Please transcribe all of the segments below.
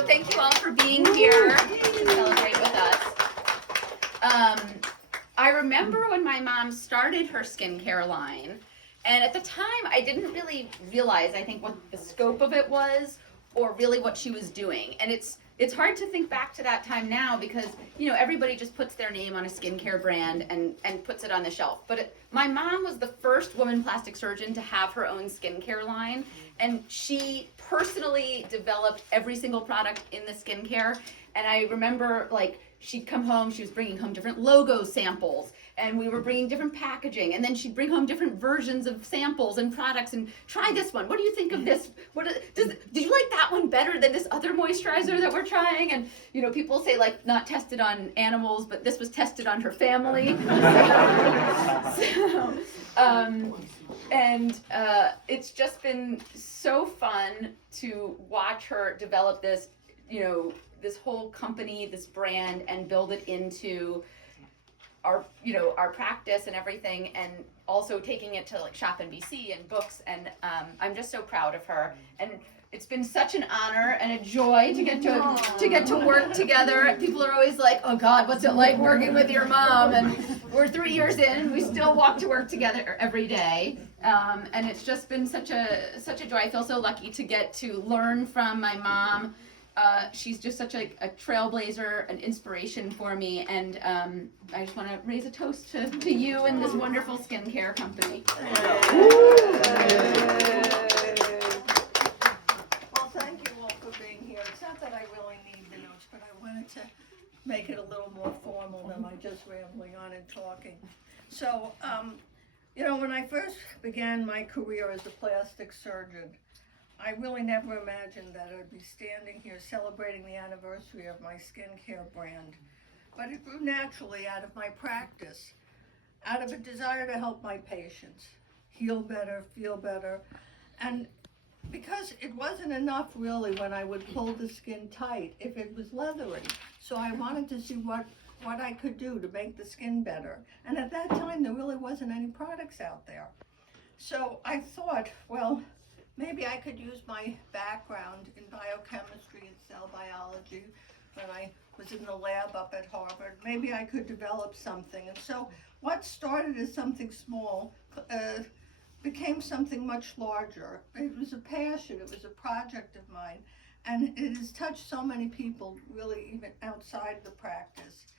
So thank you all for being here to celebrate with us. I remember when my mom started her skincare line, and at the time I didn't really realize, I think, what the scope of it was or really what she was doing. And it's hard to think back to that time now because, you know, everybody just puts their name on a skincare brand and puts it on the shelf. But my mom was the first woman plastic surgeon to have her own skincare line, and she personally developed every single product in the skincare. And I remember, like, she'd come home, she was bringing home different logo samples, and we were bringing different packaging, and then she'd bring home different versions of samples and products and try this one. What do you think of this? Did you like that one better than this other moisturizer that we're trying? And, you know, people say, like, not tested on animals, but this was tested on her family. It's just been so fun to watch her develop this, you know, this whole company, this brand, and build it into our, you know, our practice and everything, and also taking it to like Shop NBC and books, and I'm just so proud of her. And it's been such an honor and a joy to get to work together. People are always like, "Oh God, what's it like working with your mom?" And we're 3 years in, we still walk to work together every day. And it's just been such a joy. I feel so lucky to get to learn from my mom. She's just such a trailblazer, an inspiration for me, and I just want to raise a toast to you and this wonderful skincare company. Well, thank you all for being here. It's not that I really need the notes, but I wanted to make it a little more formal than my just rambling on and talking. So, you know, when I first began my career as a plastic surgeon, I really never imagined that I'd be standing here celebrating the anniversary of my skincare brand. But it grew naturally out of my practice, out of a desire to help my patients heal better, feel better. And because it wasn't enough really when I would pull the skin tight if it was leathery. So I wanted to see what I could do to make the skin better. And at that time, there really wasn't any products out there. So I thought, well, maybe I could use my background in biochemistry and cell biology when I was in the lab up at Harvard. Maybe I could develop something. And so what started as something small became something much larger. It was a passion, it was a project of mine, and it has touched so many people, really even outside the practice.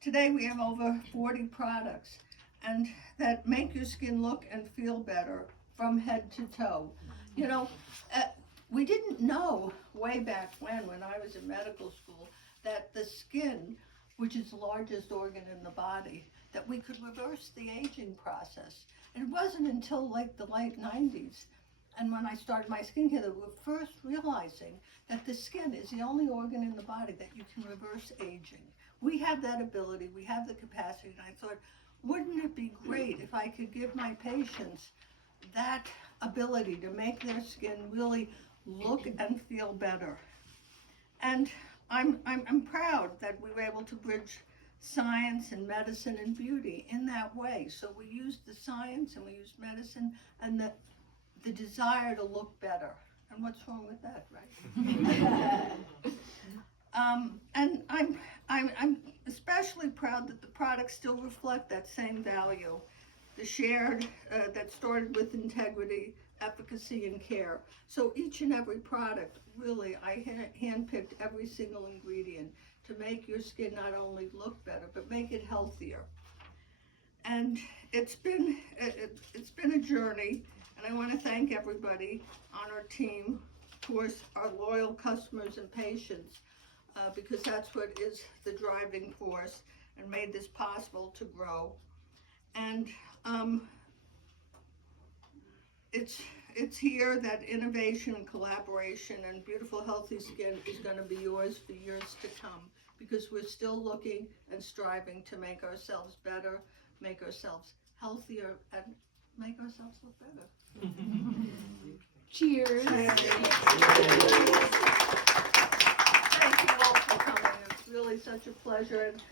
Today we have over 40 products and that make your skin look and feel better from head to toe. You know, we didn't know way back when I was in medical school, that the skin, which is the largest organ in the body, that we could reverse the aging process. It wasn't until like the late 90s, and when I started my skincare, that we were first realizing that the skin is the only organ in the body that you can reverse aging. We have that ability, we have the capacity, and I thought, wouldn't it be great if I could give my patients that ability to make their skin really look and feel better. And I'm proud that we were able to bridge science and medicine and beauty in that way. So we used the science and we used medicine and the desire to look better. And what's wrong with that, right? And I'm especially proud that the products still reflect that same value. The shared, that started with integrity, efficacy, and care. So each and every product, really, I handpicked every single ingredient to make your skin not only look better, but make it healthier. And it's been a journey, and I want to thank everybody on our team, of course, our loyal customers and patients, because that's what is the driving force and made this possible to grow. And it's here that innovation and collaboration and beautiful, healthy skin is going to be yours for years to come, because we're still looking and striving to make ourselves better, make ourselves healthier, and make ourselves look better. Cheers. Thank you all for coming. It's really such a pleasure. And